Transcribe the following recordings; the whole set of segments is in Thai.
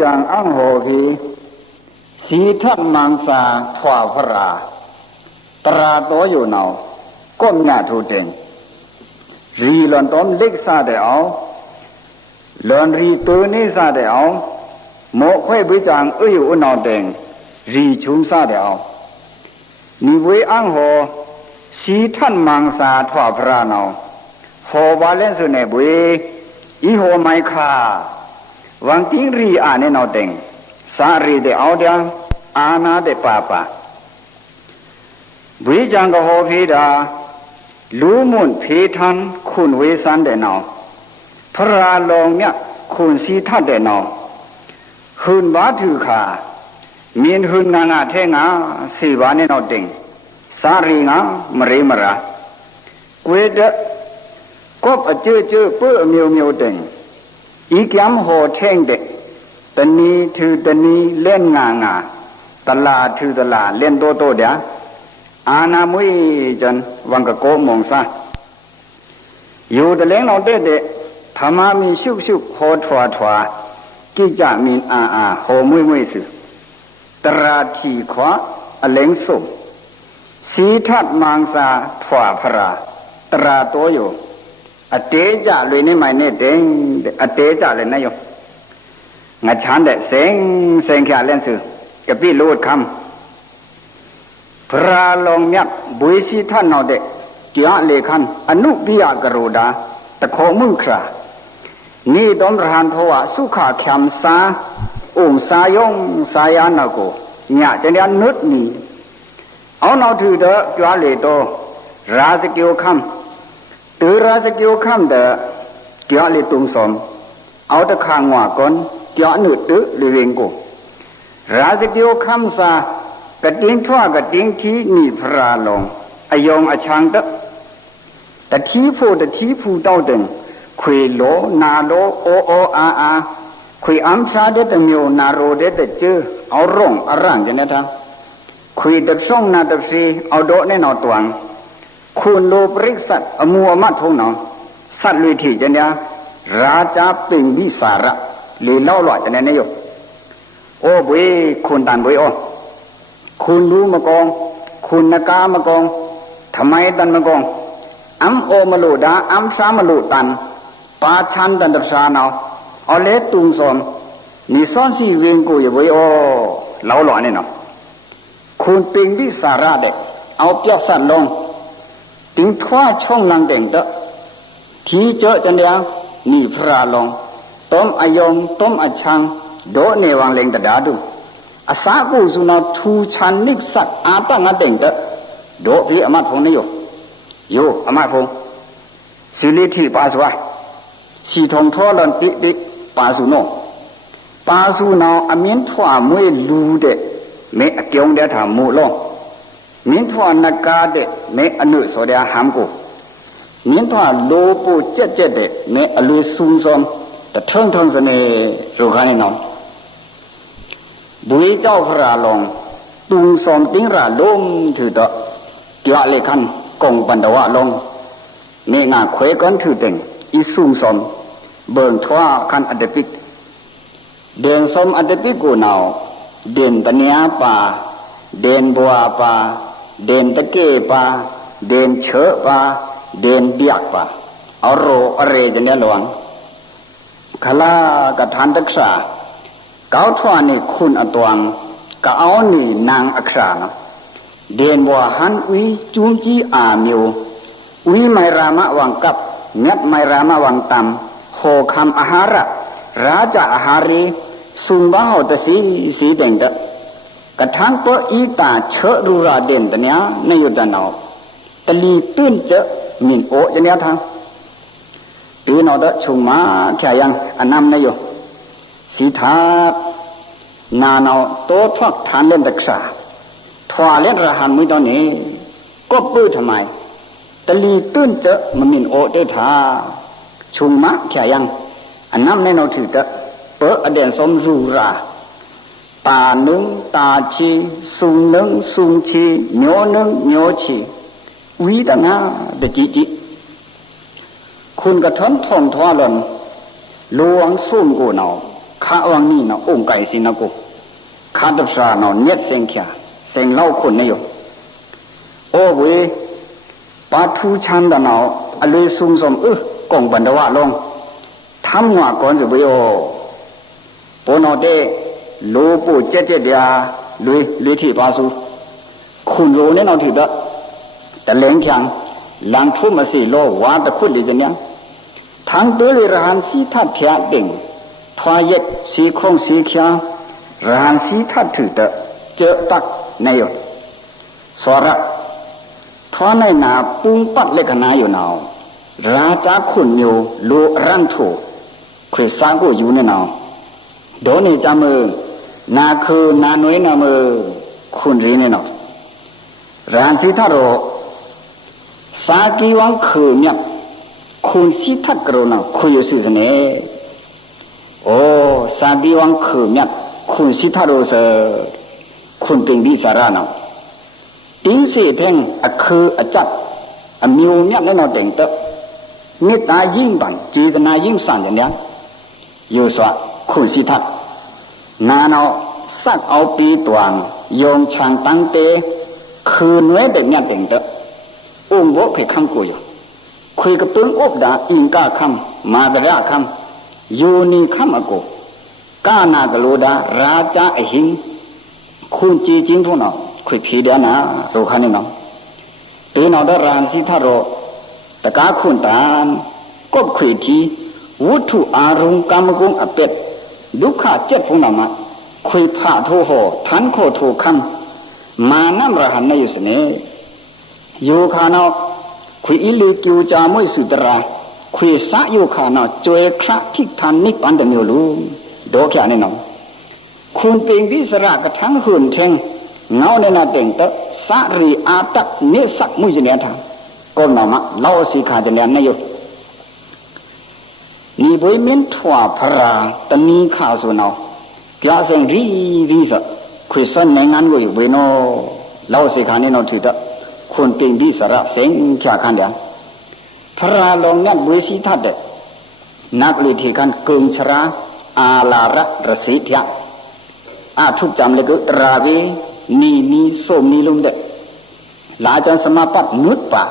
จังอังโหกีสีทัดมังสาถวาพราตราโตอยู่เนาก้มหน้าทูเต็งรีหลอนต้มเล็กซาเดเอาหลอนรีตัวนี้ซาเดเอาโมค่อยวิจังอยู่นอนเต็งรีชุมซาเดเอานิเวอังโหสีทัดมังสาถวาพราเนาโหบาเลนสุเนบุยอีโหไมคาวังติงรีอาเนนเอาเต็งสารีเดเอาเดียอาณาเดปาปาวิจังกโหพีดาลูมุนเพทันคุณเวสันเดนเอาพระราลงเนี่ยคุณสีทัดเดนเอาหืนวาถือขามีนหืนงาเทงาสีวาเนนเอาเต็งสารีงามเรมระเวดก็ปเจอเปื้อเมียวเต็งอีกยามโหเท่งเด็กตนีถือตนีเล่นงาตลาถือตลาเล่นโตเดียอาณามุยจันวังกะโกมงซาอยู่ตะเล้งเราเด็ดธรรมามีชุกโหถวากิจามีอาโหมุยสิตราทีขวาอเล้งสุสีทัดมังสาถวาพระตราโตอยู่อเตจาเลยนี่ไม่เนี่ยเด้งอเตจาเลยนะโยงัดฉันเด็ดเซ็งแค่เล่นสื่อกะพี่ลูดคำพระลงยักบุยสีท่านเอาเด็กเกี่ยเลขันอนุบิยากรุดาตะโคมึงครานี่ดมรหันทว่าสุขาแคมสาสายงสายานาโกเนี่ยจะเนี่ยนุดนี่เอาเราถือเด้อเกี่ยเลโตราสกิโอคำตือราสกิโอคำเด้อเกี่ยเลตุงสมเอาตะคางหัวก้นเกี่ยนุดตื้อลิเวงโกราสกิโอคำสากระติ้งทั่วกระติ้งที่นี่พระลงอายงอชังตะแต่ที่ผู้เต้าดึงคุยโลนาโลโออาคุยอัมชาเดตเมียวนาโรเดตเจอเอาร่งอาร่างจะเนี่ยทั้งคุยดับส่งนาดับซีเอาโดเนี่ยนอตวงคุณโลปริกสัตอมัวมัดพงนอสัตลุยที่จะเนี่ยราชาปิงวิสาระหรือเล่าหลอดจะเนี่ยนโยโอ้บุยคุณตันบุยโอคุณรู้มากองคุณนกามากองทำไมตันมากองอัมโอมาลูดาอัมสามาลูตันปาชันตันตรสานาเอาเล็ตุงสมนิสอนสีเวงกูอย่าไว้โอเล่าหล่อนี่เนาะคุณปิงวิสาระเด็กเอาเปียกสัตว์ลงถึงทว่าช่องลังเด่งเตอะทีเจอจันเดียนี่พระลงต้มอายงต้มอชังโดเนวังเลงตะดาดูอาสากูสุนาทูชันนิสัตอาตังอาเด่งเตโดพี่อามาพงนี่โยอามาพงสิริธิปาสวะสีทองท้อหลอนติปาสุโนปาสุนาอเมียนทั่วมวยลูเดเมอเกียงเดถามมูลงเมียนทั่วนากาเดเมอนุสเดียหามกูเมียนทั่วโลปูเจ็ดเดเมอลุซุงซอมแต่เทิงเสน่รูขันนี่น้องบุยเจ้าพระลงตุงสมติงราลมถือตะเกี่ยเลขันกงปันดาวะลงเมงาเขวกันถือเต็งอีสุงสมเบิ่งทว่าคันอัดปิกเดินสมอัดปิกกูนาวเดินตะเนียป่าเดินบัวป่าเดินตะเกป่าเดินเชอป่าเดินเบียกป่าเอาโรอเรจะเนี่ยหลวงขลากระทานตักษาเก้าทว่านี่คุณอตวงก็เอานี่นางอักษาเนาะเดินบัวหันอุยจุมจีอาเมียวอุยไมรามะวังกับเม็ดไมรามะวังตำโหคำอาหาระราชอาหารีสุงบ้าหตสีเด่งเดกระทั่งตัวอีตาเชอรูราเด่นตะเนี้ยในยุดนาวตะลีตื้นเจอมินโอจะเนี้ยทางตื่นเอาเดชุงมาแค่ยังอันนำในอยู่สีทานาเนาโตทอกทานเล่นตะษาทว่าเล่นระหันมือตอนนี้ก็ปื้อทำไมตะลีตื้นเจอมันมินโอได้ทาชุงมาแค่ยังอันนำในเราถือเตะเปิดอเด่นสมรูราตาหนึ่งตาชีสุงหนึ่งสุงชีโยหนึ่งโยชีวิตนาเดจิคุณกระทนทองทว่าหล่นลวงซุ่มกูเนา ခါဝငိနော်အုံကိုင်စီနကိုခါတဖာနော်ညက်စင်ချာစင်လောက်ခုနေယောအိုဝေပါထူချမ်းတနော်အလွေဆုံဆုံးကုံပန္ဒဝလုံးทำว่าก่อนสิบ่ยบ่นอเตโลโปเจ็ดๆဗျာလွေထိပါစုခွန်လိုနဲ့တော့ထိတော့တလင်းချံလန်ထုမစီလောဝါတခုလေကျန်ทางเตลิรหันสีทัดเถียติงทวายกสีคงสีเขียรหันสีทัดถือเตเจอตักในยสวระทวในนาปุงปัดเล็กนาอยู่นาวราชาขุนอยู่โลรันถูคุยสากูอยู่ในนาวโดนจามือนาคือนาหน่วยนามือขุนรีในนาวรหันสีทัดโรสากีวังคือเมียคุณสิทัดกรณาคุยสื่อเสน่โอ้สาดีวังคือเมียคุณสิทัดโรเสคุณเป็นวิสาระนาติ้งเสียเพ่งอคืออจัดอมิวเมียแน่นอนเด่งเตเมตตายิ่งบันจีตนายิ่งสั่นอย่างนี้อยู่สวะคุณสิทัดนาเนาสักเอาปีตวงโยงช่างตั้งเตคือหน่วยเด็กเมียเด่งเตอุ้มโบกไปข้างกูอยู่คุยกับปึ้งอบดาอิงก้าคำมาดระคำยูนีคำอโกก้านากโลดาราชาหิงคุณจีจิงทุนเอาคุยผีเดียนะโรคันนี่น้องปีนเอาดารานสิทาโรตะกาคุณตานกบคุยทีวุถุอารุงกามกุงอเป็ดดุขะเจ็ดพงนามาคุยผ่าโทโหทันโคโทคำมาน้ำระหันในอยู่เสน่โยคานเอาคุยอิลีกิวจามวยสุตราคุยสะโยคานาจวยคระทิกทันนิปันเดมิวลูโดแค่นี้น้องคุณเป็นวิสระกระทั่งหุ่นเชงเงาในนาเต่งเตสะรีอาตักเนสักมุจเนียทางก็นามะเล่าสีขาจเนียนนายนี่บริเวณถั่วพระตนีข้าสุนเอาแกเสียงรีสะคุยสันในงานกุยเวนอเล่าสีขานี่น้องถือเตคุณเป็นวิสระเสียงแค่ขันเดียพระลงนัดบุษีทัดเดนักลิธิกันกึ่งชราอาลาระรสิทยาอาทุกจำเลยก็ราวีนีโสมนีลุมเดลาจันสมาปัตนุตปา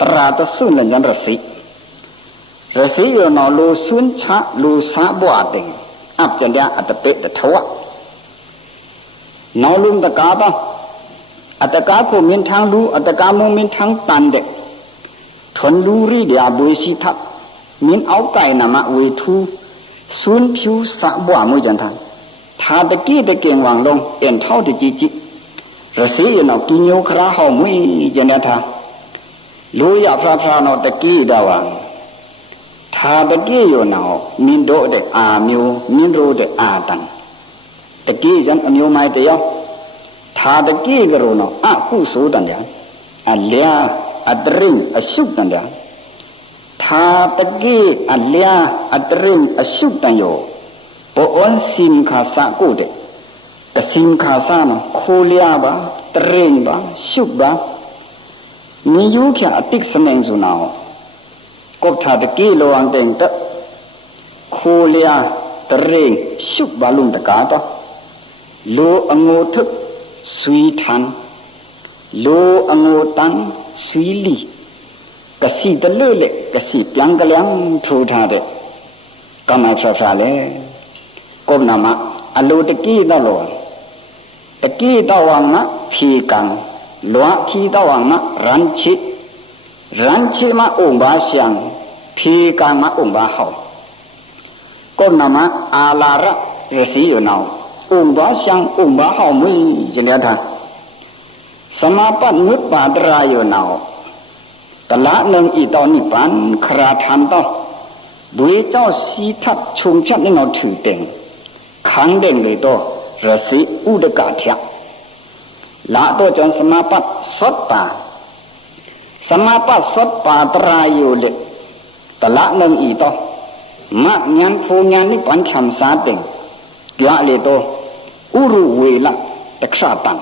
ตราตสุนยันรสิอยู่นอลูสุนชะลูสาบัวเต็งอับจันเดียอัตเปตทวะนอลุมตะกาบะอัตกาโคมินทางรู้อัตกาโมมินทางตันเด็กทนรู้รีเดียบุยสิทักมินเอาไก่นามะเวทูซุนผิวสะบัวมุจันทันทาตะกี้ตะเกียงวางลงเอ็นเท่าตะจีจิระสีอยู่นอกินโยคราหอมุยจันเดทารู้อยากพระนอตะกี้ดาวังทาตะกี้อยู่นอมินโดเดอามิวมินโรเดอาตันตะกี้จันอมิวไม่เตียวทาตะกี้กระโรนอาผู้สูดันเดียอัลเลียอัตริงอสุดันเดียทาตะกี้อัลเลียอัตริงอสุดันโยปอนซิมคาสะกูเดตะซิมคาสะนโคเลียบาตริงบาสุบามียุขะอติกสมังสุนาวกบทาตะกี้โลอังเต็งตะโคเลียตริงสุบาลุมตะกาตะโลอโงทึกสุยทันโลอโงตันสุยลีกะสีตะเลเลกะสีปังกะลังทูทาเดกะมาฟราเลกบนามะอโลตะกี้ตะโลตะกี้ตะวังนะพีกังหลวทีตะวังนะรันชิมะองค์บาเสียงพีกังมะองค์บาเฮากบนามะอาลาระเรสีอยู่นาวองค์บาเสียงองค์บาเฮามุยจิเลทาสมาปัตมุตปาตรายอยู่นาวตละนึงอีตอนิปันคราทันตอบุยเจ้าสีทัดชุมชัดนี่นอถือเต็งขังเด้งเลยตัวรสิอุดกาเถียละตัวจนสมาปัตสดปาสมาปัตสดปาตรายอยู่เล็กตละนึงอีตอมะญานภูญานนิปันขันสาเต็งยะเลยตัวอุรุเวละตะขะตัง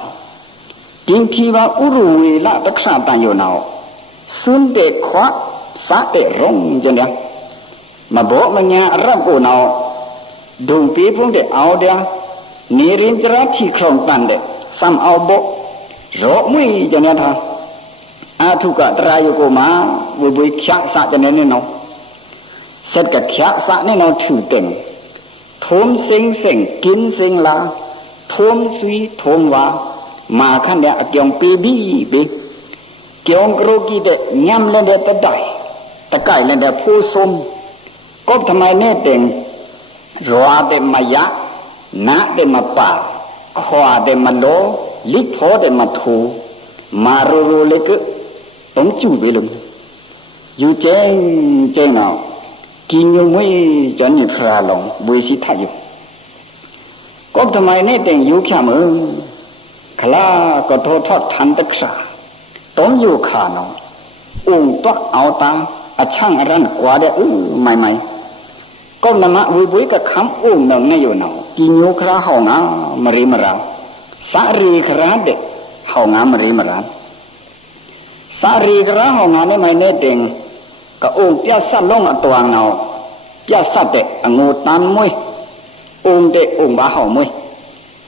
จริงที่ว่าอุรุเวละตะขะตังอยู่นาวสุนเดขวะสะเอรงจังเดียมาบอกมันเนี่ยรับกูนาว Dung people de audia, nearing Jarati Kron Tande, some albo, Rockme Janata, Atuka Drayogoma, will be Kyak Satanino. Said the Kyak Satanino 2 things. Thom sing sing, kin sing la, thom sui, thom wa, ma khan ya kyong pi bi bi, kyong kroki de nyam lên de ta dai, ta kai lên de phu som, có tham ai nè tiền, roa de ma ya, na de ma pa, khoa de ma lo, lip ho de ma thu, ma ro ro le cứ, tống chu bi lum, yu chen chen nào. Kỳ nhiều mấy cho nhịp ra lòng bùi sĩ thả dục có thầm ai nế tình yếu khả mơ khá là có thô thoát thánh tất xa tóm yếu khả nó uống toát áo ta chăng rắn quá để mày có nằm á vui vui cả khám uống nâng ngay yếu nào kỳ nhiều khá hào ngá mà rì mà rào xã rì khá để hào ngá mà rì mà rào xã rì khá hào ngá nế mày nế tình cả ông tia sát lông ở toàn nào tia sát để ngô tan môi ông để ông bá hậu môi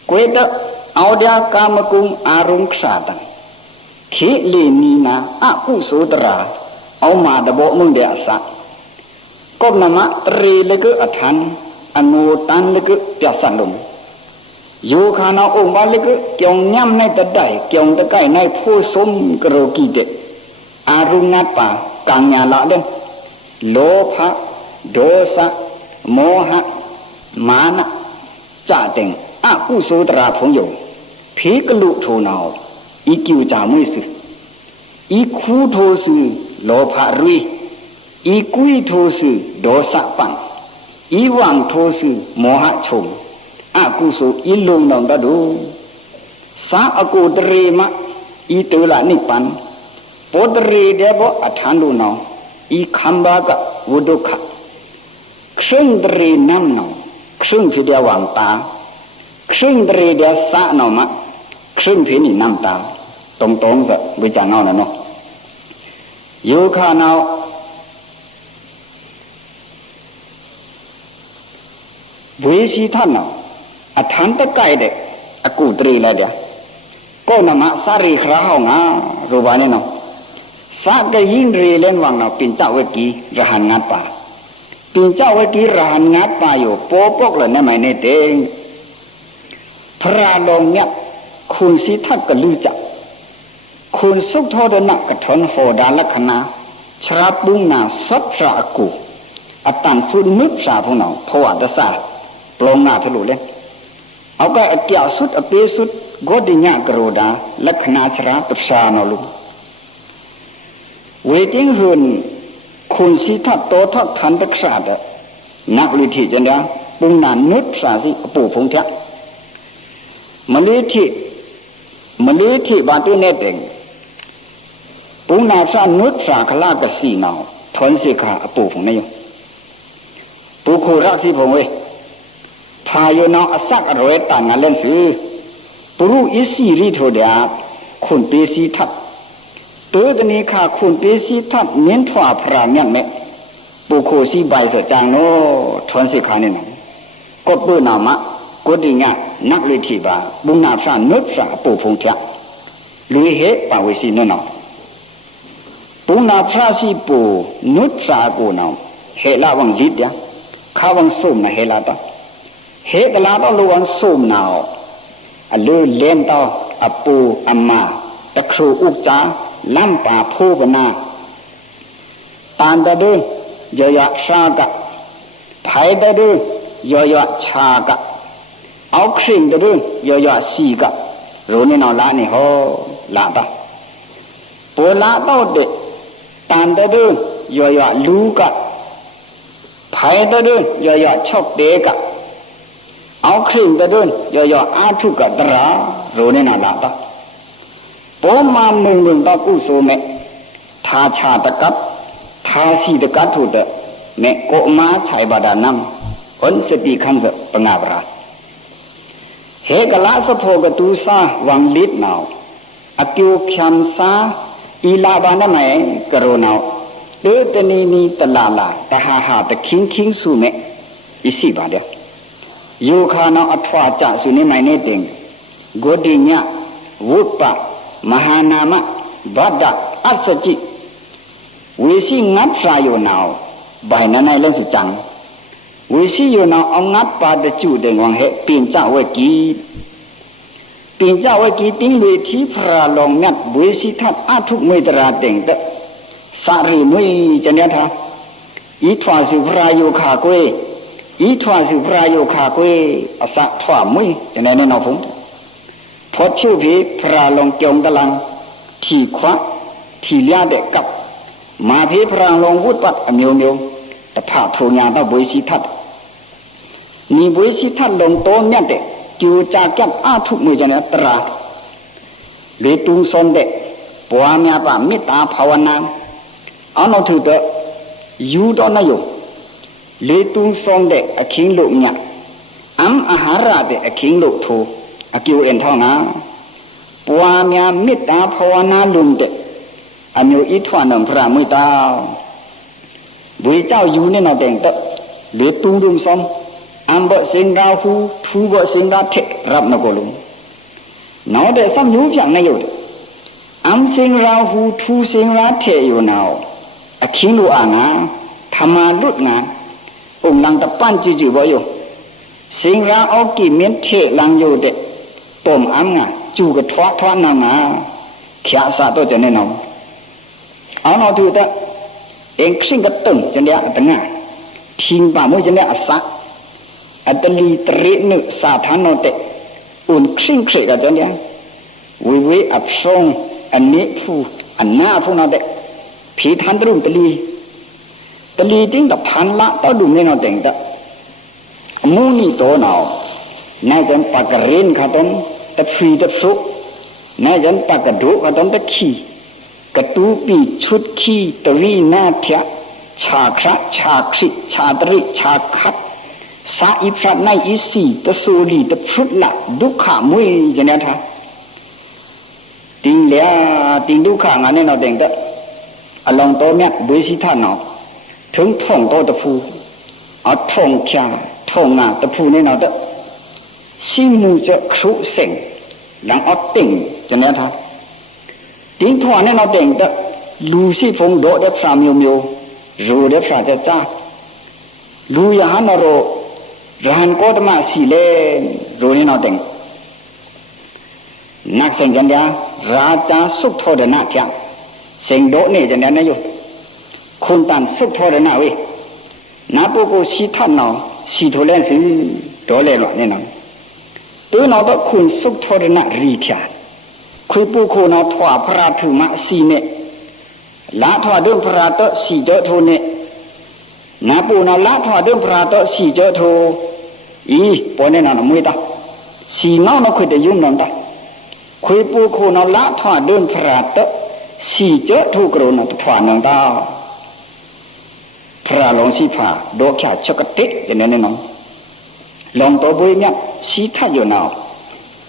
quê đó áo đa cam cung arung sa tan khí lì nina aku sudra áo mà đã bộ mông để sát có nằm á tri lấy cứ athan ngô tan lấy cứ tia sát lông dù khả nào ông bá lấy cứ kiong nhâm này ta đẩy kiong ta cái này phô sôm kêu kỳ đệ arung nát pa càng nhà lạ lên lô phá đô sa mô ha má na trả tình cụ số ra phong dụ phí cái lụ thù nào ý kiều trả mới sự ý khu thô sự lô phá ruy ý quy thô sự đô sa bằng ý hoàng thô sự mô ha chồng cụ số ý lông nòng đã đủ sa cụ trì mà ý tự là nị pan Podri debo athandu no, I kambaga wuduka. Ksundri nam no, ksung phi dia wang ta, ksundri dia sa no ma, ksung phi ni nam ta, tong tong za với chàng nào no. Yu kha nào, với si than nào, athan ta kai de, aku tri la dia. Ko nama sari khrao nga, rubane no. Sa cái yin rì lên vàng nào pin chạo với kí rahan ngát pa pin chạo với kí rahan ngát pa yo po pok là nè mày nè tên phra long nhắc khun si thắt cái lưu chạo khun xúc thô đơn nặng cái thon hồ đá lắc khana chra bung na sắp ra cụ tàn sun nước ra phong nào phô à ta sa plong na thulu lên áo cái kẹo sút pe sút gót đi nhạc cờ đá lắc khana chra tập sa nào luôn waiting hun khun si thắt tố thắt thắn đất sa đó nạp lụy thị chân đó bung nàn nước sa si bổ phong thác mà lý thị bản tư nét đỉnh bung nàn sa nước sa khá là cái gì nào thuần si khá bổ phong này bổ khổ rác si phong ấy phá yo nào sắc rồi tàn ngã lên sư buru isi ri thôi đấy khun bê si thắtตัวนี้ข้าคุณเปสีทับเน้นถวาพระเนี่ยแม่ปุโคสีใบเสจางโนทวนสิขานี่นะก็เปิดนามะก็ดีงะนักเลยทีบาบุญนาพระนุษย์ปูพงจักลุยเหปาวิสีนนอบุญนาพระสีปูนุษย์กูนอเหลาวังลิดยะข้าวังส้มนะเหลาตอเหตลาตอลวังส้มนาวอลือเล่นตออปูอัมมาตะครูอุกจาลำป่าพูบนาตานตะดื้อยอยะชากะไผ่ตะดื้อยอยะชากะเอาคริ่งตะดื้อยอยะสีกะรู้นี่นอละนี่โหละตะปูละตอเดตานตะดื้อยอยะลูกะไผ่ตะดื้อยอยะชอกเดกะเอาคริ่งตะดื้อยอยะอาทุกะตระรู้นี่นอละตะป้อมาหนึ่งตะกุโสเมทาชาตะกัดทาสีตะกัดถูดเมโกมาไฉบาดานัมอนสติขันจะปงาบราเหกลาสะโพกตูซาวังลิดนาวอกิวขยัมซาอีลาบานะไหมกโรนาวเตตนีนีตลาลาตะหาหาตะคิงคิงสุเมอิสิบาเดียว ယောခာနောအထွာကြဆုနေမိုင်နေတင်ဂေါတိညဝုပ္ပမဟာနာမဗဒ္ဒအစจิဝေစီငတ်စာယောနောဘိုင်နနိုင်လုံးစကြံဝေစီယောနောအောင်ငတ်ပါတကျုတဲ့ငေါဟဲ့ပင်ကြဝဲကီပင်ကြဝဲကီတင်းလေသီဖရာလောင်မြတ်ဝေစီထပ်အထုမွေတရာတင်တဲ့စာရီမွေကျနေသာဤထွာစုဖရာယောခါကွေဤထွာစုဖရာယောခါကွေအစထွာမွေကျနေနေနောက်ဖုံးဖောချုပ်ပြီးဖရာလောင်ကြုံတလန်ထီခွတ်ထီရတဲ့ကပ်မာဖေးဖရာလောင်ဝတ်ပတ်အမျိုးမျိုးတဖထုံညာတော့ဘွေစီထပ်ညီဘွေစီထပ်လုံတော်မြတ်တဲ့ကျူကြကပ်အထုမွေကျနေတရာလေတုံစွန်တဲ့ဘွားများပါမေတ္တာဘာဝနာအနောက်ထုတော့ယူတော့နယုလေတုံစွန်တဲ့အခင်းလို့မြတ်အမ်အာဟာရတဲ့အခင်းလို့ထိုးအကျိုးအင်ထောင်းနာပွားများမေတ္တာဘာဝနာလုံးတဲ့အမျိုးဤထွားနံဖရာမွေတာဘွေเจ้าယူနေတော့တဲ့လေတုံရုံစွန်အမ်ဘစင်ဂါဟူထူဘစင်ဂါထက်ရပ်နကိုလုံးနောက်တဲ့စံမျိုးပြန်နေရုံအမ်စင်ရာဟူထူစင်ရာထက်ယူနာအခင်းလိုအာငါธรรมาลุดงาองค์ลังตะปั้นจิจุบ่อยู่สิงราเอากี่เม็ดเทลังอยู่เด็ต้มอ้ำงาจูกระทวะนางาขะสะตัวจะแน่นอนเอาเนาะดูตะเองขึ้นกระตึงจะเนี่ยตะงาทิ้งป่ามื้อจะเนี่ยอสะอัตลีตรินึสาธานโนเตอุ่นขึ้นเครกะจะเนี่ยวิอับทรงอันนี้ผู้อันหน้าผู้นาเตผีทันตรุมตลีติ้งกับพันละต้อดูไม่นอนเต็งตะมูนี่โตหนาวนายจันปากกระเรนขาต้นตะฟรีตะฟุกนายจันปากกระดูขาต้นตะขี้กระตูปีชุดขี้ตรีหน้าเถะชาคระชาคริชาตริชาคัดสาอิพระนายอิสีตะสูรีตะฟุดละดุขามุยจะเนี่ยท่าติ้งเลียติ้งดุขางานเนี่ยนอนเต็งตะอลองโตเนี่ยบุยสิท่านอถึงท่องโตตะพูเอาท่องชาท่องงาตะพูนี่เนาะตะซิมูจะครุเส็งหลังเอาติ่งจะเนี่ยท่าติ่งทั่วเนี่ยเนาะติ่งตะลูสิฟงโดเดฟรามโยมโยรูเดฟราจะจ้าลูยาหันโรรานโกตมะสีเลรูนี่เนาะติ่งนักเส็งจันยาราชาสุขโทเดนะจ้าเสียงโดนี่จะเนี่ยนะอยู่คุณตามสุขโทษนะเว้ยนับกูสีท่านเนาะสีโทเล่นสิโดเลยหรอเนี่ยนะตัวเราต้องคุณสุขโทษนะรีเทียคุยปูคุณเราถวายพระถุมาสีเนี่ยละถวายเรื่องพระโตสีเจ้าโทเนี่ยนับปูเราละถวายเรื่องพระโตสีเจ้าโทอีปนเนี่ยนะมือตาสีเงาเราคุยแต่ยุ่งนั่นตาคุยปูคุณเราละถวายเรื่องพระโตสีเจ้าทุกโรนถวายนั่นตาพระลงสีผ้าโดแค่ชกติกอย่างนั้นน้องลองตัวบุญเนี่ยสีทัดอยู่นาว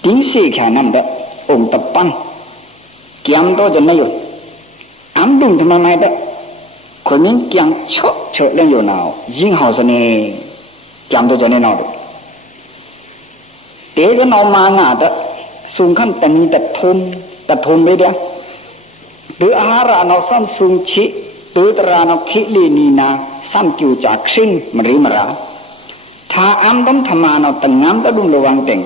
ติ้งสีแค่นั้นเด้อองตะปังเกี่ยมตัวจะไม่อยู่อันดึงทำไมไม่ได้คนนี้เกี่ยมชกเฉยเล่นอยู่นาวยิ่งหาวสนี่เกี่ยมตัวจะไม่นาวเด้เดี๋ยวจะนอนมางาเด้สูงขั้นแต่มีแต่ทนไม่ได้หรืออาหารเราซ้ำสูงชิตัวตราเราคิลีนีนาซ้ำจู่จากซึ่งมริมราถ้าอ้ำต้องทำมาเราตั้งน้ำต้องดุระวังเต็ง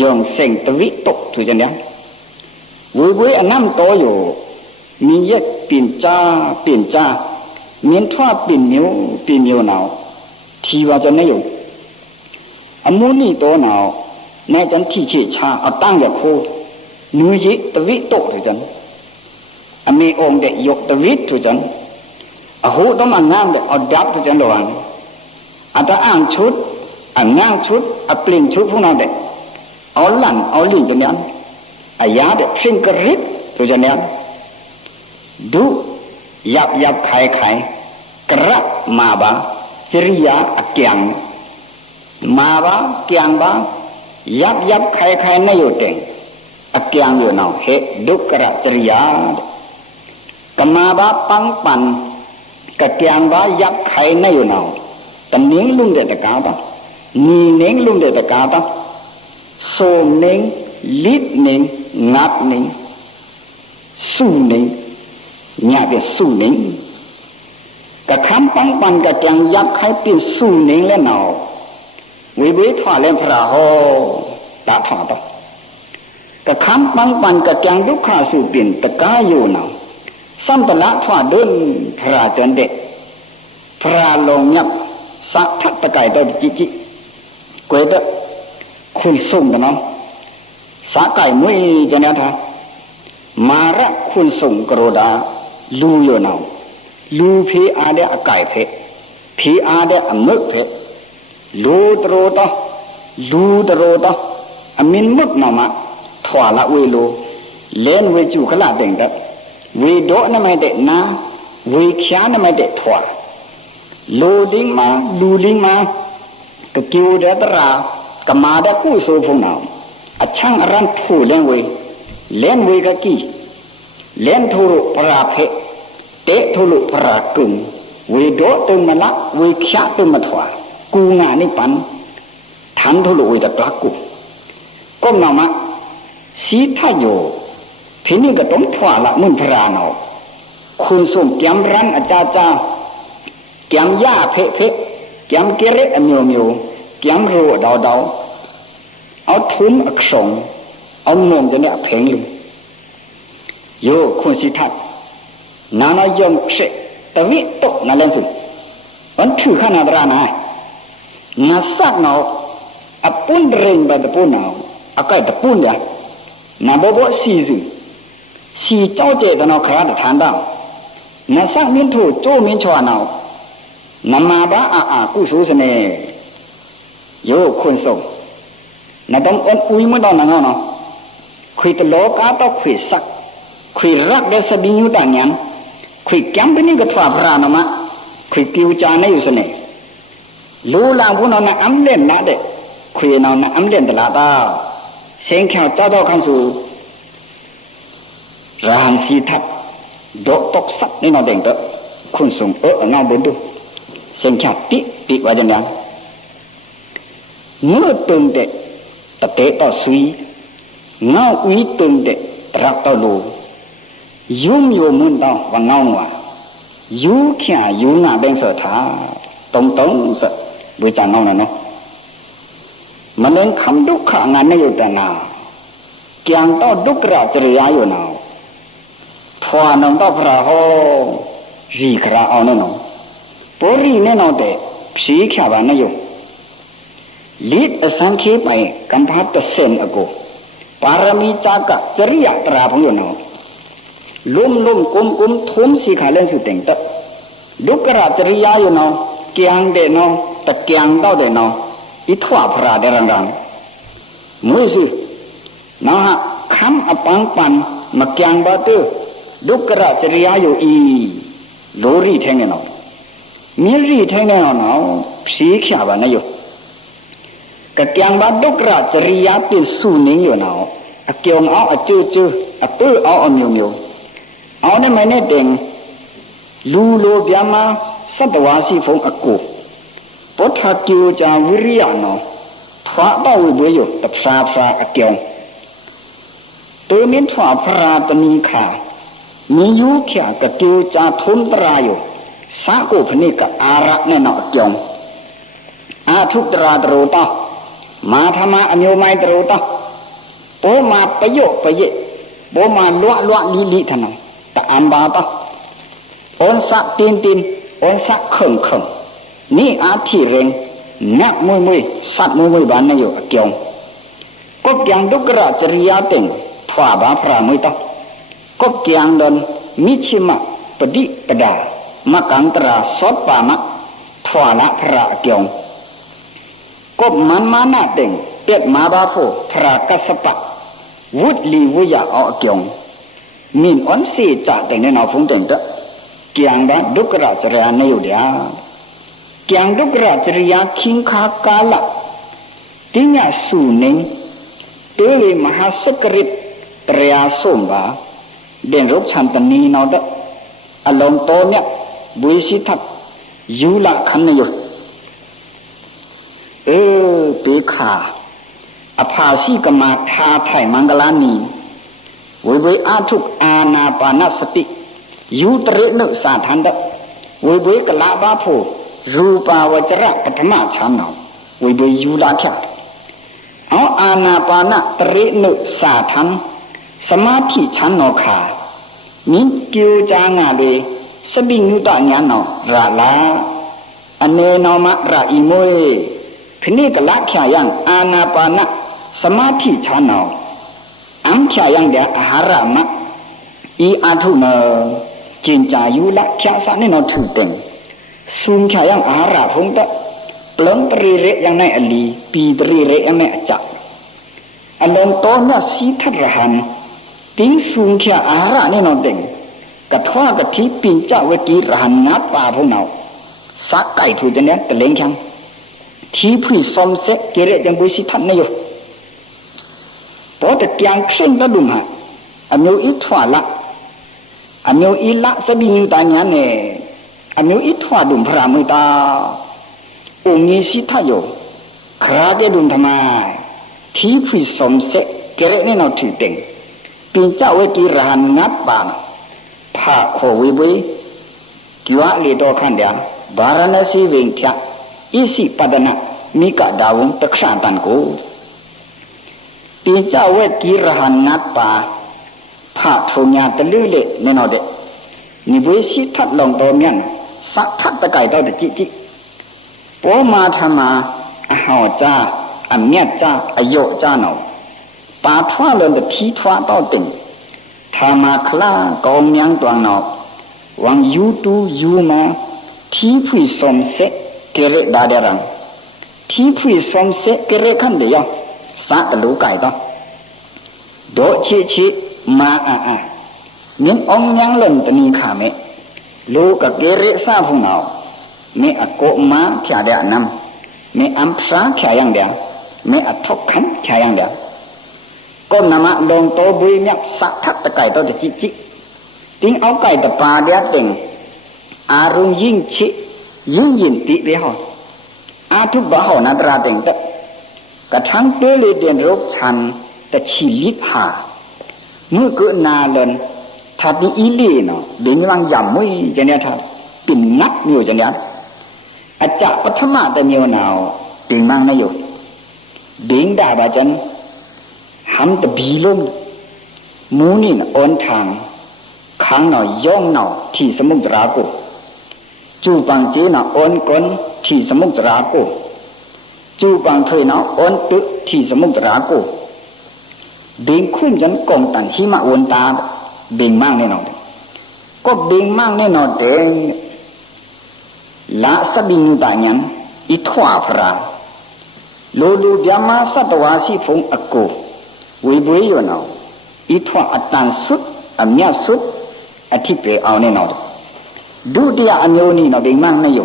ยองเสียงตวิตกถูกจังเนี่ยวุ้ยอันน้ำโตอยู่มีเยอะเปลี่ยนจ้าเมียนทั่วเปลี่ยนมิวหนาวทีว่าจะไม่อยู่อมูนี่โตหนาวแน่จันที่เชี่ยชาเอาตั้งอย่างโคนุยิตวิตกถูกจังอเมองเด็กยกตวิตถูกจังอาหูต้องมาง่างเด็กเอาดับถูกจังระวังอาจจะอ่างชุดง่างชุดเปลี่ยนชุดพวกเราเด็กเอาหลั่นเอาลิ้นจังเนี่ยอายาเด็กฟิงกริดถูกจังเนี่ยดูยับไข่กระมาบาสิริยาเกียงมาบาเกียงบายับไข่ไม่อยู่เต็งเกียงอยู่นาวเฮดุกระสิริยากมาบาปังปันกะเกียงบายับไข่ไม่อยู่นาวตำนิ้งลุงเด็ดกาบา ni neng lum de ka ta som neng lit neng ngap neng su neng nya de su neng ka kham pang pan ka kyang yak khai pin su neng le naw we we thwa le phra ho ta thwa ta ka kham pang pan ka kyang dukha su pin ta ka yo naw sam ta la thwa dun phra chen de phra long nyap sa that ta kai to chi chi quê đó khun sung đó nó xã cải mũi cho nên thà mà ra khun sung cờ đá lu yo nào lu phi a de cải phi a de mức phe lu tro to amin mức nào mà thỏa là uy lu lên uy chủ cái là đỉnh đó uy đỗ nó mới để na uy khá nó mới để thỏa lu linh mà cái kêu đó ra cái mà đã cúi số phong nào à chăng ran thu lên quê cái gì lên thu lục para phe té thu lục para cứng quê đó tôi mà lắc quê khác tôi mà thỏa cu ngà ní pan thắng thu lục quê đã lắc cu con nào mà xí thay yo thì những cái tống thỏa là mun para nào khuôn sum kiếm ran à cha kiếm ya phe kiếm kia rét anh nhiều kiếm rùa đau áo thun ức sòng ông nôm cho nó phèn luôn yo khuôn sĩ thật nó dùng sẽ ta viết tốt nó lên rồi vẫn thử khả năng ra này nó sát nó à pun rèn bài pun nào à cái pun vậy nó bỏ xì cháu chế cho nó khá được thán đạo nó sát miếng thủ chỗ miếng chua nào nằm mà bá cú số thế này yo khuôn sâu nó đóng ôn uy mới đón nó nó khi từ lỗ cá to khi sắc khi rắc để sẽ đi như đàn nhắn khi kém đến những cái thỏa ra nó mà khi tiêu cha này như thế này lũ làng của nó ấm lên nã đấy khi nó ấm lên để là ta xem theo cho đó không số ra hàng si thật độ tốc sắc nên nó đỉnh đó khuôn sùng ở ngay bên đâu xem theo tí vào chân nhắn ngỡ tương đệ ta tế to suy ngao quý tương đệ rạc to lù yum yo mun tao và ngao ngoà yu kia yu ngà bên sở thả tông sợ với chàng ngao này nó mà nên khám đúc khả ngàn nàyอยู่แต่nào kiang to đúc ra chri yaอยู่nào thoa nong to phra ho ri khra ao nó nó bố ri này nó để phi khả ba nàyอยู่lít ở sang khí bay cầm phát tự sen ở cô parami chaka chariya tra phongอยู่nào lum kum thum si khả lên sự tỉnh tất đúc ra chariyaอยู่nào kiang để nó ta kiang tao để nó ít thoa phra để răng mỗi gì nó khám apang pan mà kiang ba tư đúc ra chariyaอยู่lô ri thế nào miếng ri thế nào phi khả ba nàyอยู่cái kiang ba đúc ra chariyaเป็นสูนิ่งอยู่nào à kiang ao à chư à tư ao nhiều ao này mấy này đèn lu lô bia ma sát hoa si phong à cổ bớt hạt kiêu cha viriya nào thoa bao bưởiอยู่tập sa à kiang từ miếng thoa phra tani khảมียุขะกะติวจาทุนตราอยู่สะโกพนิกะอาระแน่นอนจงอาทุตราตรูตะมาธรรมะอโยไมตรูตะโปมาประโยปะเยโปมาลวะลิทนังตะอัมบาตะอนสะตินอนสะเขิงนี่อาทิเรงนักมวยสัตว์มวยบานนอยู่จงก็ยังดุกระจริยาเต็งถวาบาพระมวยตะก็เกียงดนมิชิมะปฏิปดามะกังตราสดปามะถวาละพระเกียงก็มันมานาเต็งเตียดมาบาโฟพระกัสปะวุดลีวุยาอเกียงมินอ่อนสีจ่าเต็งในนอฟงเต็งเตเกียงดาดุกระจริยาในอยู่เดียเกียงดุกระจริยาคิงคากาละติญาสูนิงเตวิมหาสกฤตตรยาสมบาเด่นรูปชันตนีนอดอารมณ์โตเนี่ยบุยสิทักยูละคันอยู่ เปขาอภาสิกมาทาไถ่มังกลานีวิเวอาทุกอาณาปานสติยุตระนึกสาทันดวิเวกลาบาโพรูปาวจระปฐมฌานวิเวยุลาขะเอาอาณาปานตระนึกสาทันสมาธิฌานอขามิกิวจางาเดสบิญุตญาณราลาอเนนมะระอิโมยခဏကလခ ्या ယံအာနာပါနสมาธิฌานอัม ख्या ယံတဲ့အာဟာရမဤအထုနကျင်ကြာယူလခ ्या စနဲ့တော့ထူတယ်ซุม ख्या ယံအာဟာရဖုံးတဲ့ပလုံပရိရေယံနဲ့အလီပီပရိရေယံနဲ့အကြအလုံးတော်မြတ်စီထရဟံတင်းซุม ख्या အာဟာရနဲ့တော့တဲ့ကထွားကတိပင်ကြဝတိရဟံငါပါဖုံးနောက်စကိုက်ထူတဲ့တလင်းခံทีผู้สมเสกเกเรจังบุสิทันนโยพอแต่เตียงเข่งตะดุมหะอเมียวอีถวาละอเมียวอีละสบิญุตาญาณเนอเมียวอีถวาดุมพระมุตาองค์นี้สิทะโยคราเกดุมธรรมาทีผู้สมเสกเกเรเนี่ยนอถือเต็งปินเจ้าเวกีรหันงับปานภาโควิบุยกิวะเลโตขันเดียบารณสีเวงพะอิสิปดนะมิกะดาวงตะขะตันโกปินเจ้าเวกีรหันงัดปาภาโทญาตะลือเลเนนอเดนิเวสิทัดลงโตเมียนสักทัดตะไก่ตอตะจิจิปอมาธรรมาอหอจาอเมียจาอโยจาเนาปาทวาเลนตะทีทวาตอติงธรรมาคลากองยังตวงเนาวังยูตูยูมาทีผู้สมเสเกเรดาเดรังทีผู้สมเสเกเรขันเดียวสัตลูไก่ต้องโดชิมานินองยังเล่นตนีขาเมลูกเกเรซาพงเอาเมอโกมาขยาเดียนำเมอัมพระขยายังเดียเมอทกขันขยายังเดียก็นำมาลงโตบุยยักสักทักตะไก่ตัวจิจิติ้งเอาไก่ตะปาเดียติงอารุณยิ่งชิยิ่งยินติเบหออาทุบะหอนาตราติงตะกระทั่งเตเลเดียนรกชันตะชีลิหาเมื่อเกิดนาเลินทัดอีลีเนาะเบญวังยำมุยจะเนี่ยทัดปิ่นนักอยู่จะเนี่ยอาจจะปฐมะแต่เมียวนาวปิ่งมังนะอยู่เบงด่าบาจันหำตะบีลุ่มมูนี่นะอ่อนทางขังหน่อยย่องหน่อที่สมุทรรากุจูปังเจน่ะอ่อนก้นที่สมุทรรากุจูปังเคยน่ะอ่อนตึที่สมุทรรากุเบ่งขึ้นจนกองตันหิมะวนตาเบ่งมั่งแน่นอนก็เบ่งมั่งแน่นอนเด้ละสบิญุตาญันอิทวาพระโลลูยามาสัตวาสิพงอโกวิบุยโยนเอาอิทวาอัตตันสุดอเมียสุดอธิเปเอาแน่นอนดุติยาอโยนีเนาะเบ่งมั่งนะโย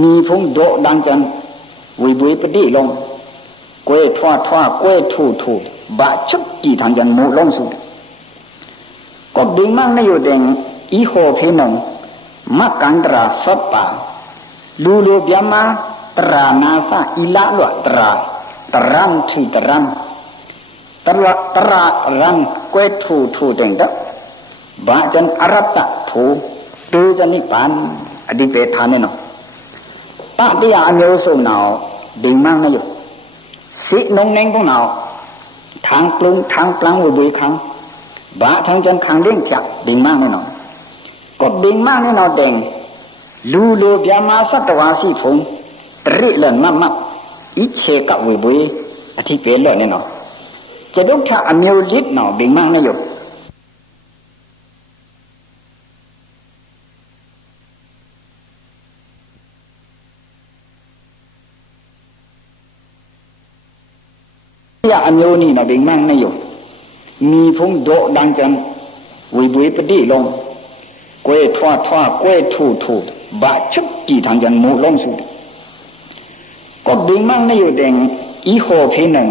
มีพงโดดังจันวิบุยปฏิลงกวยทวากวยทูบะชุกกี่ทางจันมูลงสุดก็เบ่งมั่งนะโยเดงอีโหเพนงมักกันตราสัปปะลูโลเบียมาตรานาซาอิละลวตราตรันทีตรันตรารันกวยทูเดงตะบะจันอรัตตะทูตือจันนิพพานอดีเปทานเนี่ยเนาะตะติยาอโยสุนาวเบ่งมั่งนะโยสินงเน่งพวกนาวทางปรุงทางปลังวิบุยคังบะทางจันคังเลี้ยงจักเบ่งมั่งแน่นอนก็เบ่งมั่งแน่นอนเด้งลูโลเบียมาสัตวาสิพงริเลินมะอิเชกะวิบุยอธิเปเลแน่นอนจะดุทะอเมียวลิดเนาะเบ่งมั่งนะโยยาอโยนีเนาะเบ่งมั่งนะโยมีพงโดดังจันวิบุยปฏิลงกวยทวากวยทูบะชุกกี่ทางจันมูลงสุดก็เบ่งมั่งนะโยเดงอีโหเพนัง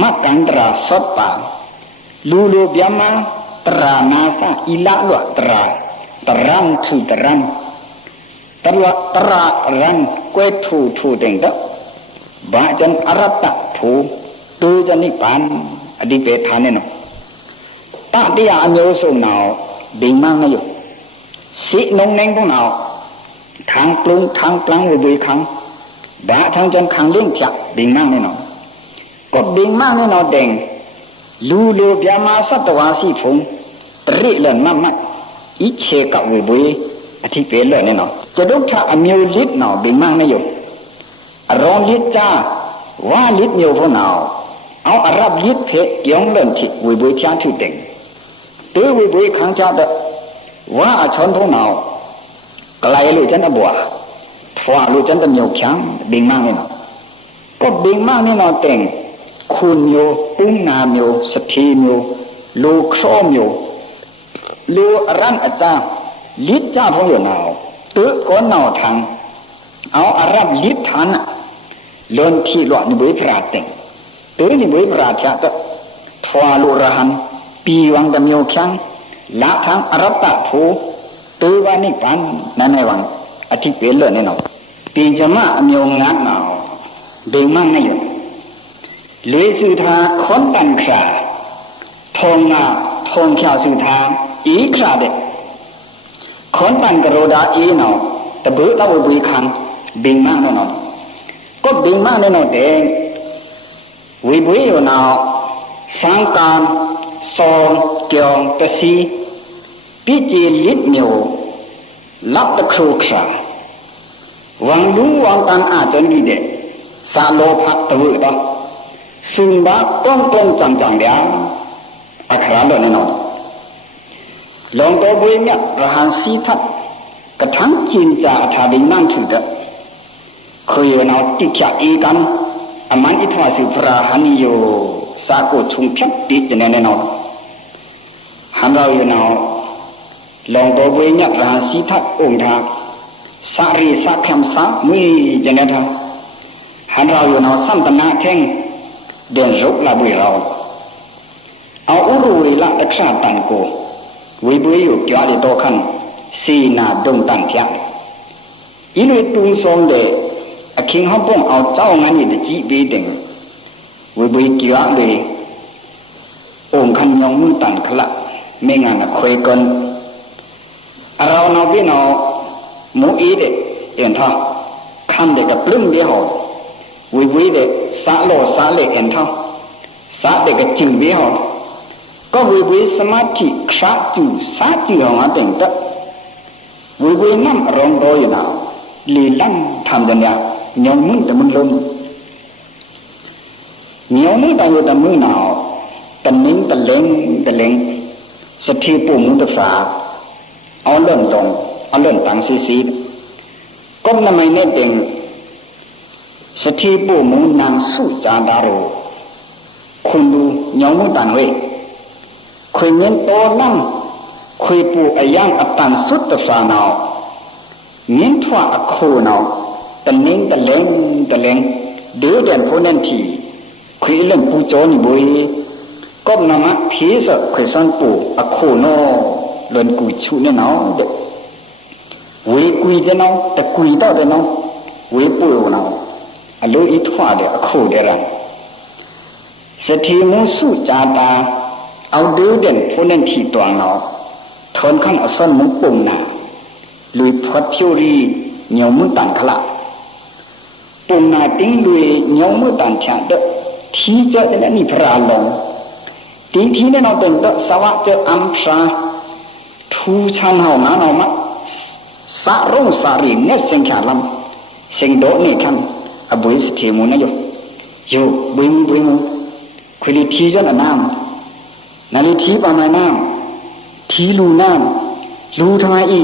มักกันตราสัปปะลูโลเบียมาตรานาซาอิละลวตราตรันทีตรันตรารันกวยทูเดงตะ บาจันอรัตตะภูตูจันนิพานอดีเปทานเนี่ยเนาะตาที่อาမျိုးစုံnào bình mang này rồi sĩ nông nén của nào thang plung thang plang với khang đã thang chân khang liên chặt bình mang này nó có bình mang này nó đèn lu lu bia ma sát tòa si phùng tri lần mắm mắt ít che cạo với thì về lần này nóจะต้องถ้าอาမျိုးลิดnào bình mang này rồiร้อนลิดจ้าว่าลิดnhiềuพวกnàoเอาอารับลิดเพะย้องเล่นที่với thiên thư đèn từ với khang cha đóว่าชนพวกnàoไกลรู้จันตะบัวฝ่ารู้จันตะเหนียวแข็งบิงมากนี่เนาะก็บิงมากนี่เนาะแต่งคุณโยปุ้งนาโยสถีโยลูครอมโยลูรันอาจารย์ลิดจ้าพวกอยู่เนาะตื้อก้นเนาทางเอาอารับลิดฐานเลื่อนที่หลวงนิบุยพระแต่งตื้อนิบุยพระชาตะฝ่าลูระหันปีวังตะเหนียวแข็งละทางอรัตตะภูตือวานิพานนั่นในวังอธิเปรเนี่ยเนาะปีจมะอมีองงัดเนาะเบ่งมั่งไม่อยู่เลสุธาขอนตันคราทองงาทองข่าวสุธาอีคราเด็ขอนตันกโรดาอีเนาะตะเบือเล่าบุยคังเบ่งมั่งเนาะก็เบ่งมั่งเนาะเด้วิบุยอยู่เนาะสังการซองเกียงตะซีปีจีลิดเหนียวลับตะครูคราวังรู้วังตันอาจจะมีเด็กสาโลภักตะวืดซึ่งบ้าก้องกลงจังเดียวอัคราเดินแน่นอนลองตัวบุญเนี่ยประหารสีทัดกระทั่งจินจาทาบินนั่งถือเด็กเคยเอาติดจากอีกันอามันอิทวาสุพราหันิโยสากุชุงเพียบติดจะแน่นอนหันเราอยู่เนาะลองตัวบุญเนี่ยประหารสีทัดองค์ทาสารีสักคำสักมือจะแน่นอนหันเราอยู่เนาะสัมปนาแท่งเดินรุกละบุยเราเอาอุรุยละตะคราตันโกวิบุยอยู่เกี่ยวกับตัวขันสีนาดงตันเทียอีลุยตุงทรงเดอคิงห้องป้องเอาเจ้างานนี่ตะจีบีเด้งวิบุยเกี่ยวกับองค์ขันยองมือตันขละไม่งานอะคุยกันเราเนาะพี่เนาะมูอีเดเอ็นท่าคันเด็กกับปลื้มเดียววิเดสาโลสาเล็กเอ็นท่าสาเด็กกับจิงเดียวก็วิสมาธิคราจูสาจูของอันเด่นตะวินั่งร้องโดยน่ะลีลันทำจังเนี่ยเหนียวมือแต่มันลมเหนียวมือแต่อยู่แต่มือหนาวแต่นิ่งแต่เล็งสถีปุ่มมุตสาเอาเลื่อนตรงเอาเลื่อนตังซีก็ทำไมเนี่ยเด่งสถีปุ่มมุนางสุจาดารุคุณดูเหนียวมือตันเว้คุยเงินโตนั่งคุยปูอายังอัตันสุดตสาเนาเงินทั่วอโคเนาแต่นิ่งแต่เล็งเดือดเด่นผู้นั่นทีคุยเรื่องปูโจนี่บุยก็นำมาผีสะคุยสันปูอโคโนเรื่องกุยชุเนี่ยเนาเด็กวิกุยเดเนาแต่กุยต่อเดเนาวิปูเนาอโลอิทั่วเดอโคเดรังสถีมุสุจาตาเอาดื้อเด่นผู้นั้นที่ตัวเนาทนขั้นอสันมุปุ่งนาลุยพัดพิวรีเหนียวมือตันขละปุ่งนาติ้งลุยเหนียวมือตันฉาเดที่เจอแต่นี่พระลงติ้งที่เนี่ยเราเป็นเดสวะเจออัมชาทูชันเฮานาเนามาสารงสารีเนี่ยเสียงขาลำเสียงโดนี่คันอบุยสถีมุนะอยู่บุยมุคุยที่เจ้าหน้านาลีทีปามาน้ำทีลูน้ำลูทำไมอี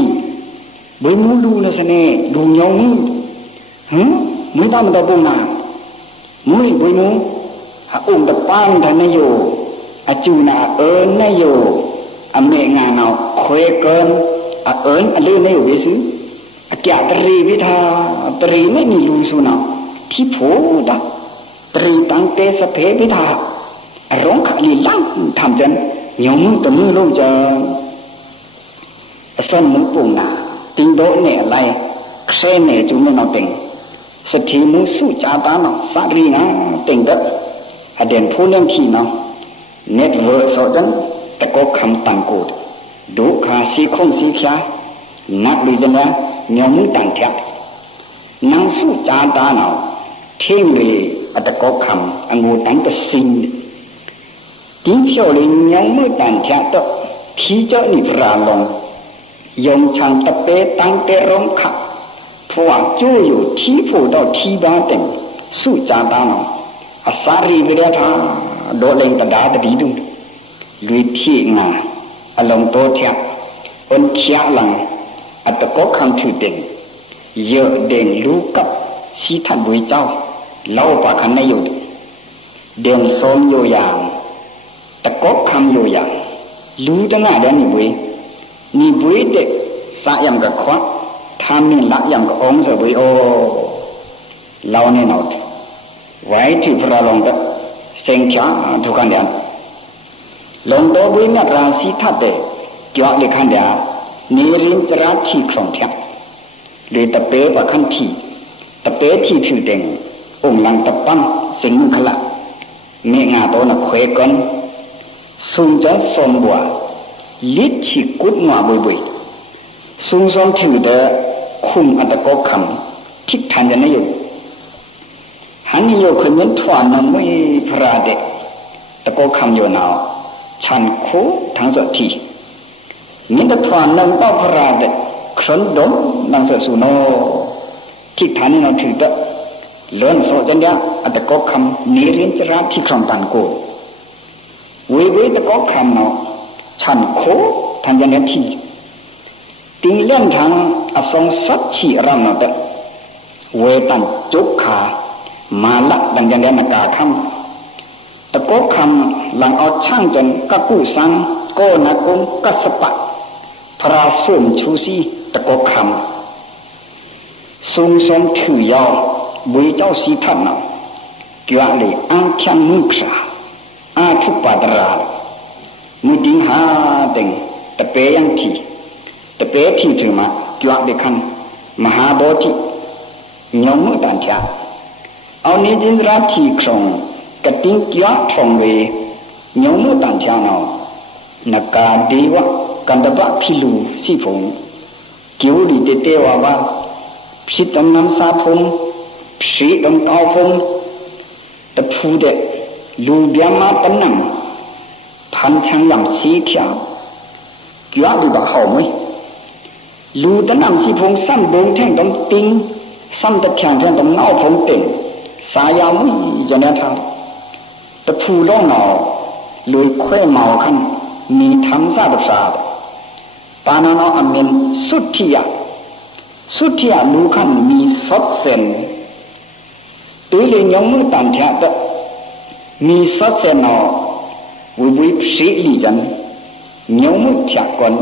บุยมูลูละสเน่ลูยองมุยตามตะบุงนามุยบุยมูองค์ตะปานทันนโยอจูนานโยอเมงานเอาเคยเกินอลื่นนโยวิสุอแกตรีวิธาตรีไม่มีลูสุนาที่โผดะตรีตังเตสเพวิธาร้องขันลังทำจนเหนียวมือแต่มือลงจะส้นมือปุ่งนาติงโดเนี่ยอะไรเคยเนี่ยจุ่มไม่นอนติง สถิมุสุจาตาเนาะสารีนะเต็งเด็กอเด่นผู้เล่นขี้เนาะเน็ตเวิร์สจันตะโกคำตังกูดูขาสีคงสีขานักดูจันนะเนียวมุตังแทนังสุจาตาเนาะเที่ยงเลยอัตโกคำอังูตังตะสิงกินเชี่ยวเลยเนียวมุตังแทตะขี้เจ้านิพราลงยงชังตะเปตังเตร้องขัดพวกจู่อยู่ที่ผู้ต่อที่บ้านเต็งสุจาตาเนาะอาสารีวิเดธาโดเลงตะดาตะดีดุลุยที่งาอารมณ์โตเทียอนเขียหลังอัตโกคำถือเด่นเยอะเด่นรู้กับสีทัดบุยเจ้าเล่าปากขันในอยู่เด่นสมอยู่อย่างตะโกคำอยู่อย่างรู้ตั้งหน้าเด่นนี่บุยนี่บุยเด็กสะยำกับควักทำนี่ละยำกับองค์เสบุยโอเล่าเนี่ยหนอไว้ที่พระลงก็เซ็งช้าทุกขันเดียนลงตัวบุญนักราศีทัดเดจอดเด็กขันเดียนิรินจราชีครองเทียเลยตะเปปะขันทีตะเปที่ถือเด่งองค์ลังตะปั้มสิงห์ขลักเมียงาโตนักเขวกันสุนจันสมบัวลิชิกุดงัวบุยสุนทรถือเดคุมอัตโกคำทิศทันจะไม่อยู่หันนี่อยู่คนยันทวานไม่พระเดตะโกคำอยู่นาวฉันคู่ทั้งสัตทีนี่ตะทวานนั่งต้อพระเดครั้นดมนั่งเสสุโนทิศทันนี่เราถือเดเลื่อนโซจันยาอัตโกคำนิรินจราที่ครองตันกูวิตะโกคำเนาะฉันคู่ทันยันทีติงเล่นทางอสงสัตชีรำเนาะเวตันจุกขามาละดังยันเดนกาคำตะโกคำหลังเอาช่างจนกะกู้สังโกนักุมกัสปะพระสุมชูซีตะโกคำทรงทรงถือยาวบุยเจ้าสีทันเนาะเกี่ยวเลยอังคังมุขะอาทุปาดรามุดิงหาเต็งตะเปยังทีตะเปที่ถึงมาเกี่ยวเด็กขันมหาโบธิยมมุตันทะเอานี้จินราทีครองกติงกี้ทองเวยมมุตันทะเนาะนักการดีวะกันตบะพิลูสิฟงกิวลีเตวะวะพิตำน้ำสาพงพิตำเตาพงตะพูเดลูเบียมาปันนังพันชังยำสีเขียวกี้ดีบะเขาไหมลูตะน้ำสิพงซ้ำดงแท่งตำติงซ้ำตะแข่งแท่งตำเน่าพงเต็งสายามุยจะเนี่ยทำตะพูร้องหนอลุยค่อยเมาขันมีทำซาดซาดปานานออเมนสุดที่ยลูขันมีสดเซนตัวเลยยงมือตันเถอะมีสดเซนนอวิสีลีจันยงมือเถอะก่อน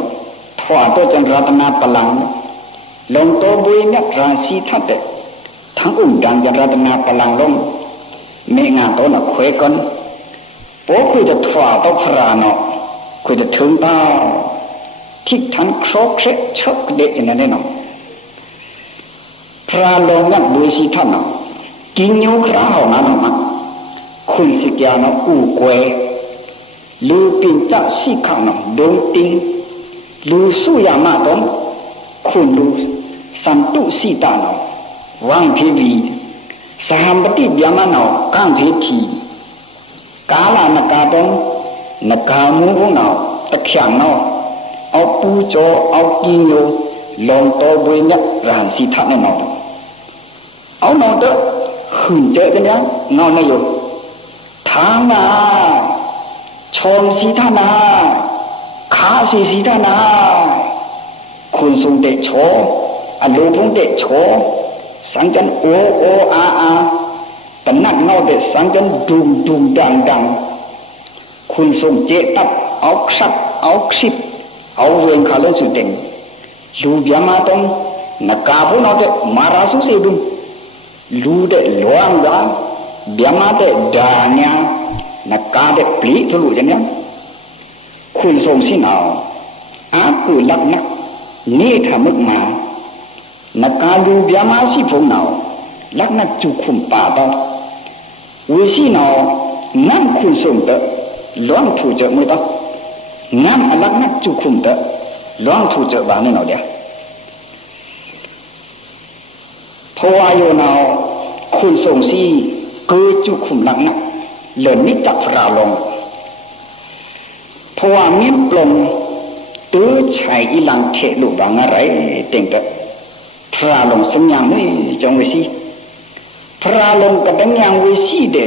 ถวายตัวจันรัตนาพลังลงตัวบุยนักราศีทัดเดทั้งอุ่นดังจันรัตนาพลังลงเมงาตัวนักเขวกันโป๊คุยจะถวายตัวพระเนาะคุยจะถึงตาทิศทันครบเช็ดเชิดเด็ดอย่างนั้นเนาะพระลงนักบุยสีท่านเนาะกินโยคราหอนั้นเนาะคุณสิกยาเนาะอูเกวลูปินจักสิขาเนาะดงติงลูสุยามาตงคุณลูสันตุสีตาเนาะวังพีวีสหัมปฏิยามาเนาะกังเพทีกาลานกาตงนกามูพงเนาะตะเขียงเนาะเอาปูโจเอากินโยลงโตบุญยักรานสีทัดแน่นอนเอานอนเตอะหื่นเจอจังยังนอนในอยู่ทางนาชมสีท่านาขาสีท่านาคุณทรงเดชโชอโลพงเดชโชสังจันโออาตนักเนาเดสังจันดุมดังคุณทรงเจตับเอาสักเอาคลิปเอาเวงขาเล่นสุดเด่งลูเบียมาตรงนักกาบุนเอาเดมาราสุเสดุมลูเดหลวงดาเบียมาเดดาเนี่ยนักกาเดปลีทะลุจังเนี่ยคุณทรงสินเอาอากูลักนักนี่ทำมึกมานักกาลูเบียมาสิพงเอา ลักนักจุคุมป่าดวิสีนอน้ำคุณส่งเตะล้วนถูเจอมือตน้ำลักนักจุคุมเตะล้วนถูเจอบางนี่หน่อยเดียวเพราะว่าอยู่นอคุณส่งสีเกิดจุคุมลักนักเหลือนิจับราลงเพราะว่ามีปลงตื้อใช้อีหลังเทลุบางอะไรเต็งเตะพระลงสัญญาไม่จงวิสีพระลงกับตัญญาวิสีเด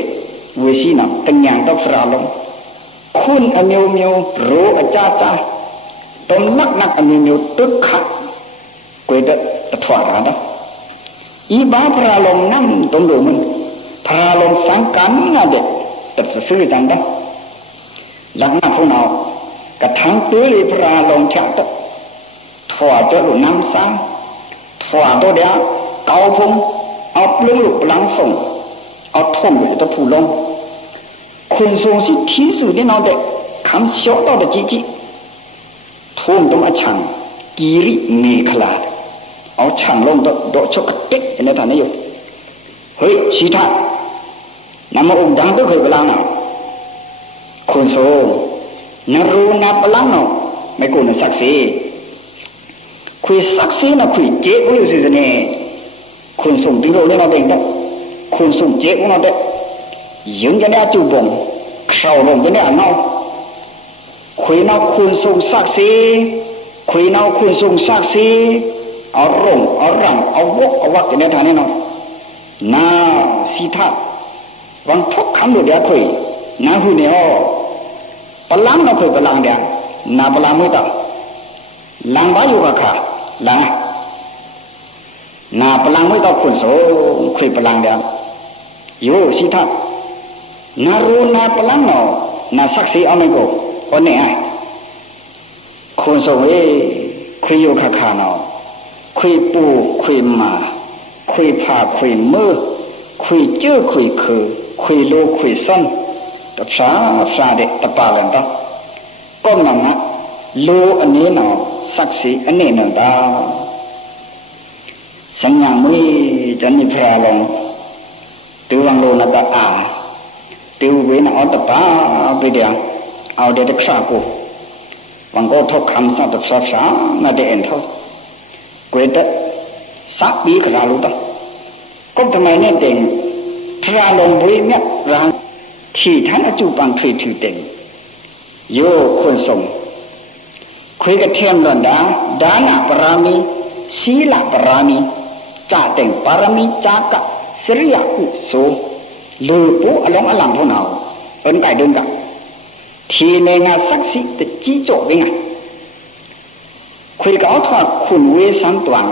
วิสีน่ะตัญญาต่อพระลงคุณอเมียวเมียวรู้อาจารย์จ้าตนนักนักอเมียวเมียวตึกขัดกวยเดตะถวาระนะอีบ้าพระลงนั่งตนรู้มันพระลงสังกันน่ะเด็กแต่ซื้อจังนะหลังนั้นพวกเรากระทั่งตัวเลยพระลงชาตถวาเจ้าหลุน้ำซ้ำถวาตัวเดียวเกาพงเอาปลื้มลูกหลังส่งเอาท่อมไปตะผูลงคุณทรงสิที่สุดที่เราเด็กคำเสียวต่อเด็กจีท่อมต้องอาชังกิริเมฆลาเอาช่างลงตัวโดดชกเต็กในฐานนี้อยู่เฮ้ยชีท่านำมาองค์ดังตัวเคยเวลาหน่ะคุณทรงนรูนับพลังเนาะไม่กูนศักดิ์ศรีคุยศักดิ์ศรีนะคุยเจ๊ก็อยู่สิเนี่ยคุณส่งถึงเราเนี่ยเราเด็กนะคุณส่งเจ๊ของเราเด็กยังจะเนี่ยจูบงเข้าลงจะเนี่ยเนาะคุยเนาะคุณส่งศักดิ์ศรีคุยเนาะคุณส่งศักดิ์ศรีเอาร่งเอารังเอาวกเอาวักจะเนี่ยทางนี้เนาะน่าสีท่าวันทุกคำดูเดียวคุยน่าหูเนี่ยพลังเราคุยพลังเดียวน่าพลังไม่ต่อลังบ้าอยู่กับข้าลังนาพลังไม่ต้องคุณโสคุยพลังเดียวโยสิท่านารู้นาพลังเนาะนาศักดิ์ศรีเอาไม่กูวันนี้คุณโสคุยอยู่ข้าเนาะคุยปูคุยมาคุยผ่าคุยมือคุยเจื้อคุยคือคุยโลคุยสั้นแต่พระเด็กตะปาเลยต่อก็นั่นนะโลอันนี้เนาะศักดิ์ศรีอันนี้เนาะตาสัญญาไม่จะมีพระลงตัววังโลนัตตาตัวเวนัอตปาไปเดียงเอาเด็กข้ากูวังก็ทกคำสัตว์พระสานาเดนเท่าเกวดสักปีกระลุตก็ทำไมเนี่ยเด่งพระลงบุญเนี่ยร่างที่ท่านอจุบังถือเด่งโยคนส่งคุยกับเทียมหล่นดานาปรามีศีลปรามีจ่าเต่งปารมีจากะสริยะอุโสลือปูอลงอลังพวกเราเอินไก่เดินกับทีในงานศักดิ์สิทธิ์จะจี้โจเป็นไงคุยกับเอาทอดคุณเวสันตวัง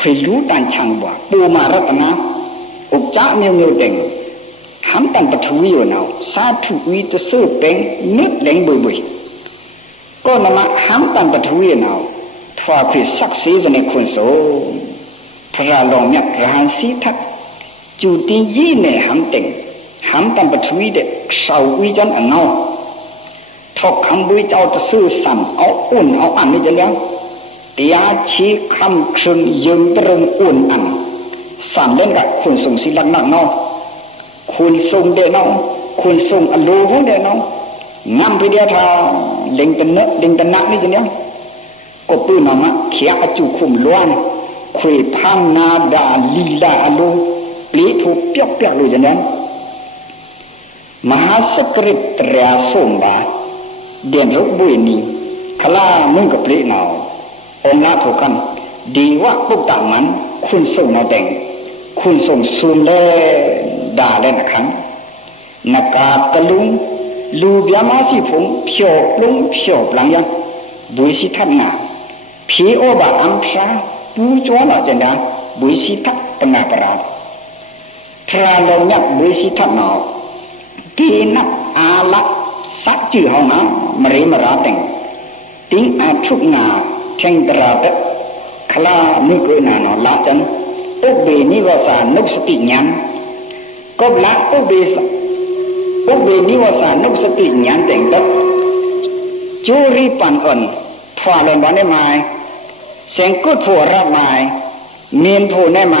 คุยรู้ดันช่างบ่ปูมารัตนาอุกจ้าเมียวเต่งหำตันปฐวีอยู่เนาสาธุวิตซื้อเป็นนึกเล่งบุยก็นำมาหำตันปฐวีเนาทว่าคุยศักดิ์ศรีในคุณโสพระลงเนี่ยรหัสสีทักจูติยี่ในหำเต่งหำตันปฐวีเด็กสาววิจันอันเนาทอกคำบุยเจ้าจะซื้อสั่นเอาอุ่นเอาอันนี่จะแล้วตียาชี้คำครึงยืนตรงอุ่นอันสั่นเล่นกับคุณส่งสิลักนักเนาคุณส่งเดนเนาคุณส่งอโลหเดนเนางามไปเดียวท่าเล็งเป็นเนื้อเล็งเป็นนักนี่จะเนี้ยก็ปืนออกมาเขียอจุคุมล้วนคุยพังนาดาลีลาอโลปลีถูกเปียกเลยจะเนี้ยมหาสกฤตเรียส่งบาเดียนรุบุยนีขลามึงกับปลีเนาองค์นาถูกกันดีว่าปุกตามันคุณส่งนาแต่งคุณส่งซูมเล่ด่าเล่นขันนักกากะลุงลูบยามาสิผงเพียวลุงเพียวหลังยังบุยสิทัดนาผีโอบาอัมพระปูจวนอจันดาบุยสิทัดปนาปราพระลงยักบุยสิทัดนอกีนักอาลักสักจื่อเฮานะมริมราแต่งติ้งอาทุกงาแข่งตราเตคลานึกนาเนาละจันอุเบนิวสานุสติญาณก็ละอุเบนิวสานุสติญาณแต่งตับจูริปันอ่อนถวาลนบ้านได้ไหมเสียงกุดผัวรับไหม เนียนโผล่แน่ไหม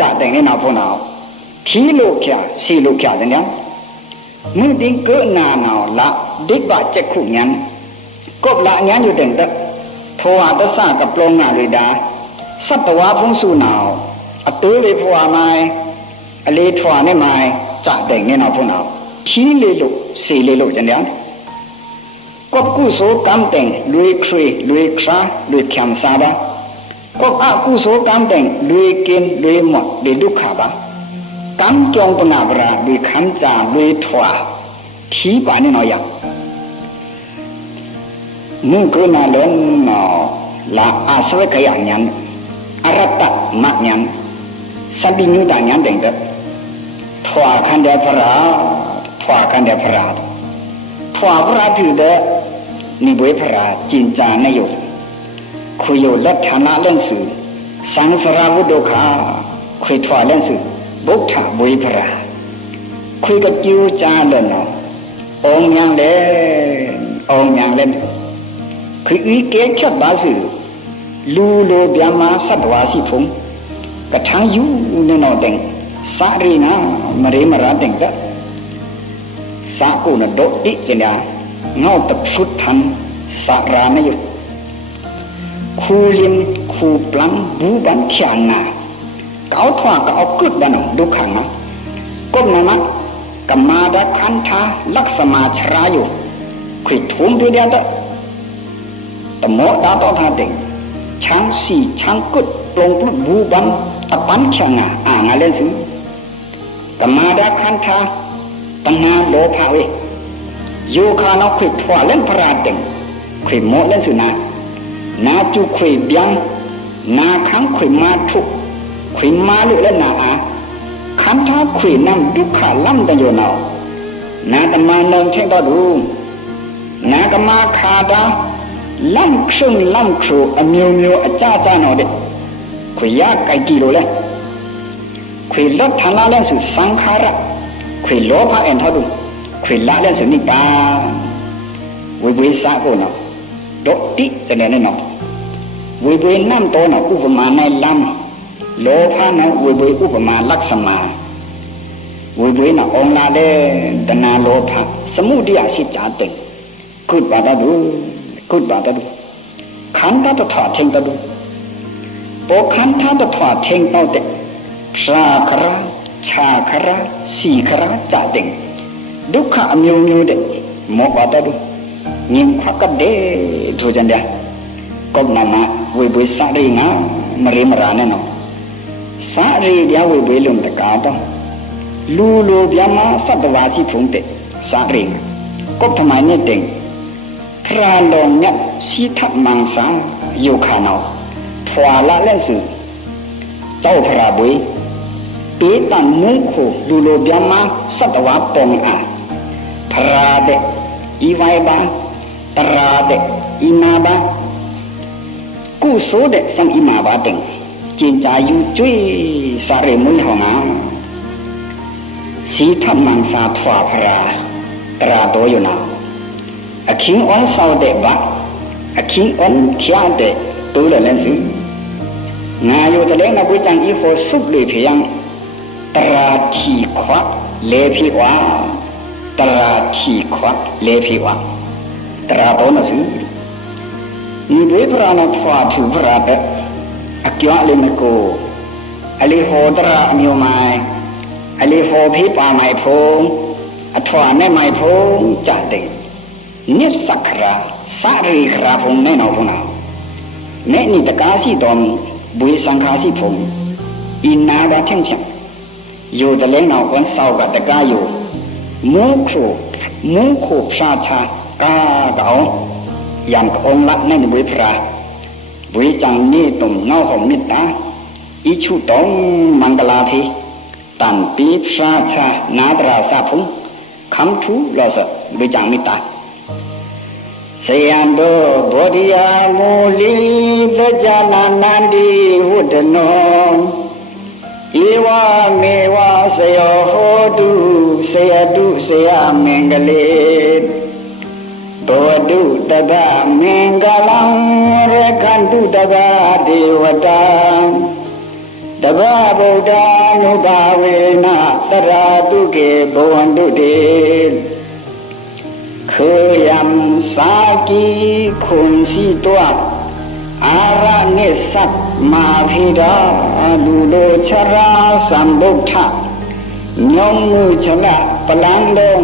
จะแต่งให้หนาวพวกหนาวขี้โลกขาสีโลกขาจังยังมึงดิ้งเกิดหนาหนาวละดิบว่าจะขุยันก็ละยันอยู่เด่นแต่โทรหาตะสร้างกับโรงงานเลยดาสัตวะพงสู่หนาวอตัวเลยพัวไม้อเลทวาเนี่ยไม้จะแต่งให้หนาวพวกหนาวขี้เลยโลกสีเลยโลกจังยังก็กุศลกรรมแต่งลุยครีลุยคราลุยแคมซาบะก็อกุศลกรรมแต่งลุยกินลุยหมดลุยดุขะบะกรรมจงปนาบราลุยขันจาลุยถวาทีป่านี่น้อยยังมุ่งกลืนมาล้นหนอละอาสวะขยันยันอรัตตะมักยันสัมปิญุตายันแต่งเด็ดถวาขันเดพระถวาขันเดพระถวาพระถือเด้นิบวยพระจินจานายกคุยอยู่ลัทธานะเล่นสื่อสังสารวุโดคาคุยถวาเล่นสื่อบุกถาบวยพระคุยกับจิวจาเล่นเนาะองยังเล่นองยังเล่นคืออีเกจบาสื่อลูโลเบียมาสัตวาสิพงกระทั่งยูเนนอเด้งสารีนะมเรมราเด้งเด้สากุนโดดิเจนยาเงาตะพุทธันสารานยุคูลิมคูปลังบูบันเขียนนาเกาถวาก็เอากึดดันดูขังนะก้มนามักกัมมาดาคันธาลักษมาชรายุขุดทุ่มทีเดียวตะโมดาตอทาเด้งช้างสี่ช้างกึดลงปุ๊บบูบันตะปันเขียนนาอ่างเล่นซื้อกัมมาดาคันธาตัณหาโลภะเวโยคานอขุดถวาเล่นพระเด้งขุดโมเล่นสุนานาจูขุดเบียงนาขังขุดมาทุกขุดมาลุเล่นนาอาขันธาขุดนำดุขะล่ำตันโยนาวนาตมาเนิงเท่งต่อดูนากมาคาดาล่ำครึ่งล่ำครูอมิวมิวอาจ้าจ้าหนอเด็กขุดยาไก่กิโลเล่ขุดลดฐานะเล่นสุสังขาระขุดโลภะเอ็นเท่าดูขุดละเล่นสุนิบาวิบุยสะโกนอโดติจะเนี่ยเนาะวิบุยน้ำโตเนาะอุปมาในลำโลภะนะวิบุยอุปมาลักษณะวิบุยเนาะองลาเล่ตนาโลภะสมุทัยสิจาติกุดบาตดูกุดบาตดูขันธาตถอดเทงตดูโอขันธาตถอดเทงเต้าเตชาคราชาคราสีคราจาติดุขะอมิวมิวเดโมบาตดูยิงขวักกับเดทุจันเดียก็นามาวิบุยสารีงามริมราเนนอสารีเดียวิบุยลุมตะกาตลูโลเบียมาสัตวาสิพุงเตสารีก็ทำไมเนี่ยเต็งพระลงเนี่ยสีทับมังสาอยู่ขานอถวาละเล่นสื่อเจ้าพระบุยปีตันมุขลูโลเบียมาสัตวาปงอาพระเดอีไวบาตราเดอินาบากุโสเดสัมอิมาบาเต็งจินจายุจุยสาเรมุยหงาสีทับมังสาถวาพระตราโตอยู่นาอคิงอ้อนเศร้าเดบะอคิงอ้อนเขียเดตัวเล่นซื้องาอยู่แต่เล็กนะบุจังอีโฟสุบเลยเพียงตราทีขวักเลพิวาตราทีขวักเลพิวาตราโตนะซื้อนี่เบพระนัทวาถือพระเดอเกี่ยวอะไรไม่โกอลิโหตราอมิวไมอลิโหพิปาไมพงอัทวาเนไมพงจัดเด็กนิสักราสารีคราพงแน่นอนพงนาแม่นี่ตะกาสีตอมบุยสังฆาสีพงอินนาดาเทียงเชียงอยู่แต่เลี้ยงเอาคนเศร้ากับตะกาอยู่มุขพระชากาเก่าอย่างองค์ลักในบุยพระบุยจังนี่ตุ่มเน่าหอมมิตรอิชุตองมังกลาภิตันปีพระชานาตราสาพงคำทูลอสบุยจังมิตรเสียงโดบดิยาโมลีพระจานานันดีหุดนองอีวาเมวาเสยโหดูเสยดูเสยเมงกเลตัวดูตะดาเมงกลังเรกันดูตะดาเทวดา တဗ္ဗဗုဒ္ဓ ाนุภาเวนะตราตุเกบวันตุเตเคยำสากีคุณสีตัวอารานิสัตมาภิดาดุโดชราสัมบุทธะยมมุชนะปลันดง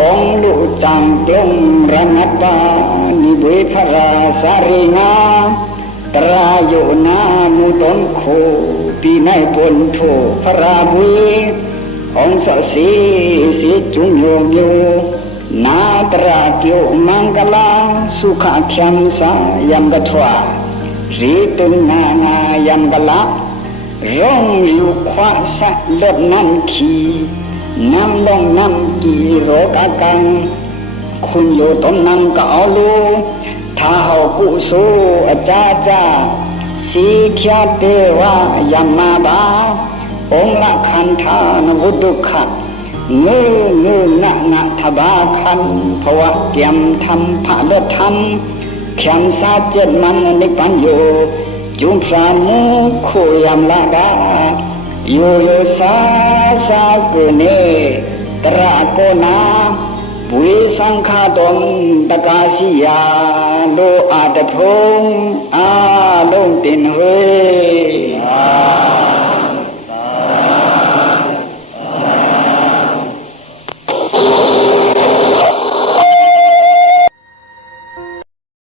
องลุจังกลงระนัตปานิเวพราสาริงาตราโยนานุตนโคปีไนปนโทพระบุยองสสีสิจุญโยโยนาตราเกียวมังกลาสุขเขียมสายัมกทวารีตึงนางายัมกลาร้องอยู่ขวาสะลดน้ำขีน้ำลงน้ำกีโรกากังคุณโยต้นน้ำกเอาลูท้าเอากุสูอาจาจาสีขยาเทวายามาบาองค์ละคันธานวุดุขะเงื้อเงื้อนะทบาคันภวะเกียมธรรมผาดธรรมเขียมสาเจ็ดมันนิปัญโยจุมพรามุโคยามลาดาโยโยสาสากุเนตระโกนาปุริสังฆาตมตกาสิยาโลอาตพงอาลงตินเฮ